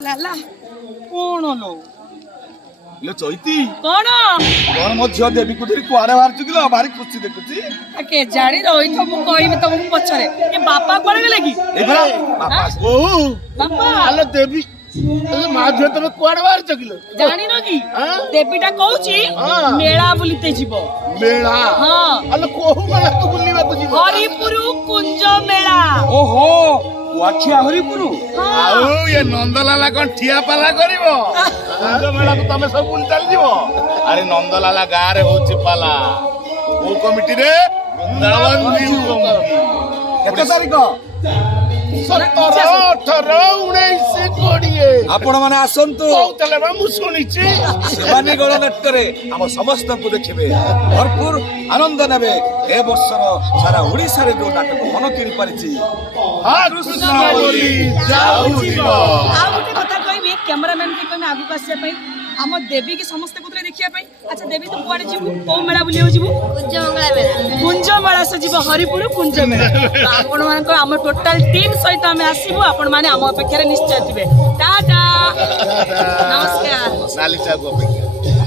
लाला कौन लो लो चैती कौन कौन मो झियो देवी को धरी कुआरे बाहर चुकिलो भारी खुशी देखुची के जाड़ी रही तो मु कहबी तुमको पछरे के बापा कोन गेले की एबरा बापा ओ बापा आलो देवी माँ झियो तुम कुआड़े बाहर चकिलो जानी न की हाँ? देवीटा कहूची हाँ। मेला बुलिते जीवो मेला हां आलो कोहू मेला को बुलिबा को जीव हरिपुरु कुंज मेला ओहो वाखिया हरिपुरु आउ ये नंदलाला कौन ठिया पाला करिवो कुंज मेला को तमे सब बुल चल जीवो अरे नंदलाला गाँ रे होची पाला ओ कमिटी रे वृंदावन जीव कमिटी केते तारिख 17 18 19 20 आपण माने आसंतु कौतले बा मु सुनिची शिवानी गणनाट्य हम समस्त को देखिबे भरपूर आनंद नेबे ए वर्षर सारा ओडिसा रे जो नाटक मन किनि परिछि हां कृष्ण बोली जाऊ जीव आ गोटे कथा कहबी कैमरामैन के कहमे आगु आसिया पई हम देवी के समस्त पुत्र देखिया पई अच्छा देवी तू कुआडे जीवु को मेला बुलियो जीवु कुंज मेला से जीव हरिपुर कुंज मेला तो आपण मान को हम टोटल टीम सहित हम आसीबु आपण माने हम अपेक्षा रे निश्चय थिबे टाटा नमस्कार नाली चाकू अपेक्षा